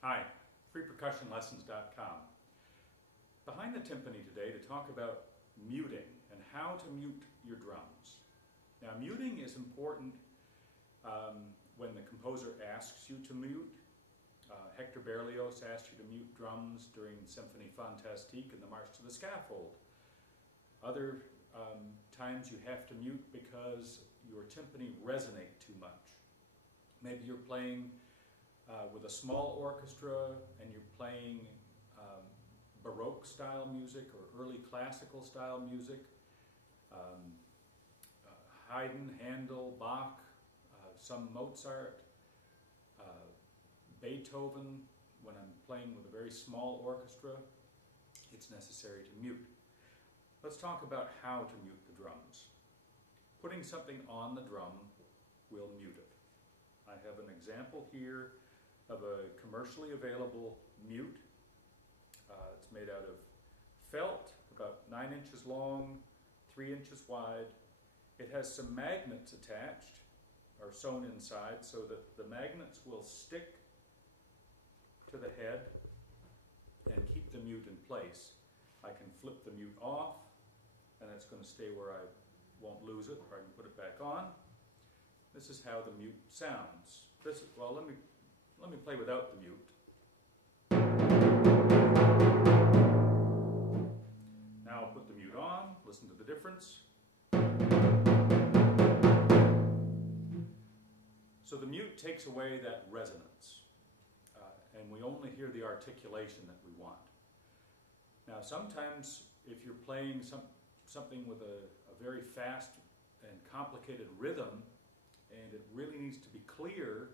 Hi, freepercussionlessons.com. Behind the timpani today to talk about muting and how to mute your drums. Now, muting is important when the composer asks you to mute. Hector Berlioz asked you to mute drums during Symphonie Fantastique and the March to the Scaffold. Other times you have to mute because your timpani resonate too much. Maybe you're playing with a small orchestra and you're playing Baroque style music or early classical style music, Haydn, Handel, Bach, some Mozart, Beethoven. When I'm playing with a very small orchestra, it's necessary to mute. Let's talk about how to mute the drums. Putting something on the drum will mute it. I have an example here of a commercially available mute. It's made out of felt, about 9 inches long, 3 inches wide. It has some magnets attached or sewn inside so that the magnets will stick to the head and keep the mute in place. I can flip the mute off and it's going to stay where I won't lose it, or I can put it back on. This is how the mute sounds. Well, let me play without the mute. Now I'll put the mute on, listen to the difference. So the mute takes away that resonance, and we only hear the articulation that we want. Now sometimes if you're playing something with a very fast and complicated rhythm, and it really needs to be clear,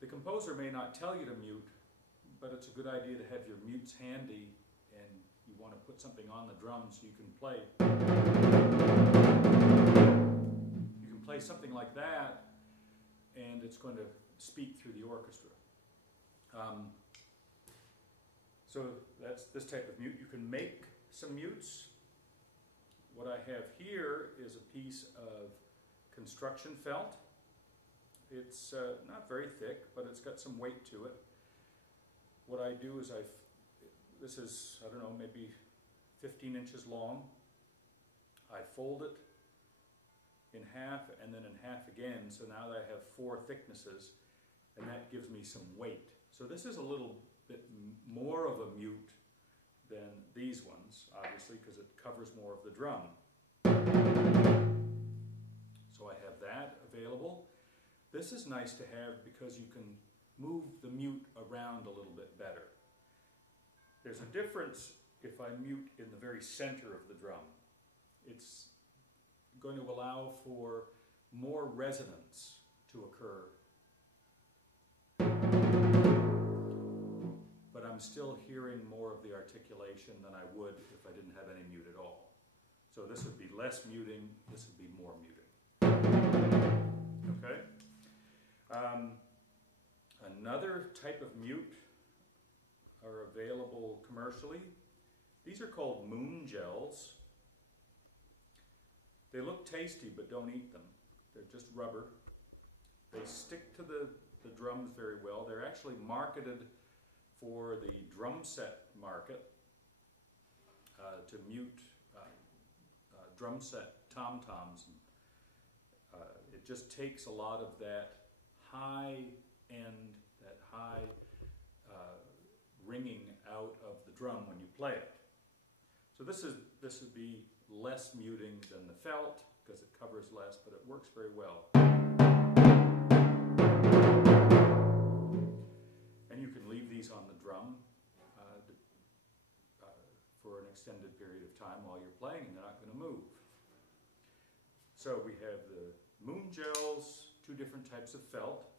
the composer may not tell you to mute, but it's a good idea to have your mutes handy, and you want to put something on the drum so you can play. You can play something like that, and it's going to speak through the orchestra. So that's this type of mute. You can make some mutes. What I have here is a piece of construction felt. It's not very thick, but it's got some weight to it. What I do is this is, I don't know, maybe 15 inches long. I fold it in half and then in half again, so now I have 4 thicknesses, and that gives me some weight. So this is a little bit more of a mute than these ones, obviously, because it covers more of the drum. So I have that available. This is nice to have because you can move the mute around a little bit better. There's a difference if I mute in the very center of the drum. It's going to allow for more resonance to occur. But I'm still hearing more of the articulation than I would if I didn't have any mute at all. So this would be less muting, this would be more muting. Okay? Another type of mute are available commercially. These are called moon gels. They look tasty, but don't eat them. They're just rubber. They stick to the drums very well. They're actually marketed for the drum set market to mute drum set tom-toms. It just takes a lot of that high end, that high ringing out of the drum when you play it. So this would be less muting than the felt because it covers less, but it works very well. And you can leave these on the drum for an extended period of time while you're playing, and they're not going to move. So we have the moon gels, 2 different types of felt.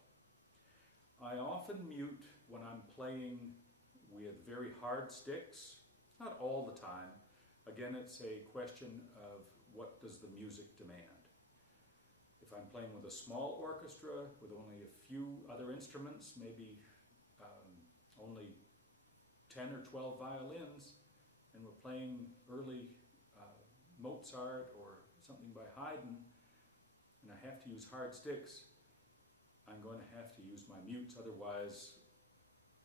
I often mute when I'm playing with very hard sticks, not all the time. Again, it's a question of what does the music demand. If I'm playing with a small orchestra with only a few other instruments, maybe only 10 or 12 violins, and we're playing early Mozart or something by Haydn, and I have to use hard sticks, I'm going to have to use my mutes, otherwise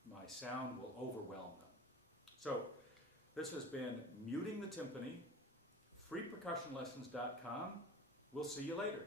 my sound will overwhelm them. So this has been Muting the Timpani, freepercussionlessons.com. We'll see you later.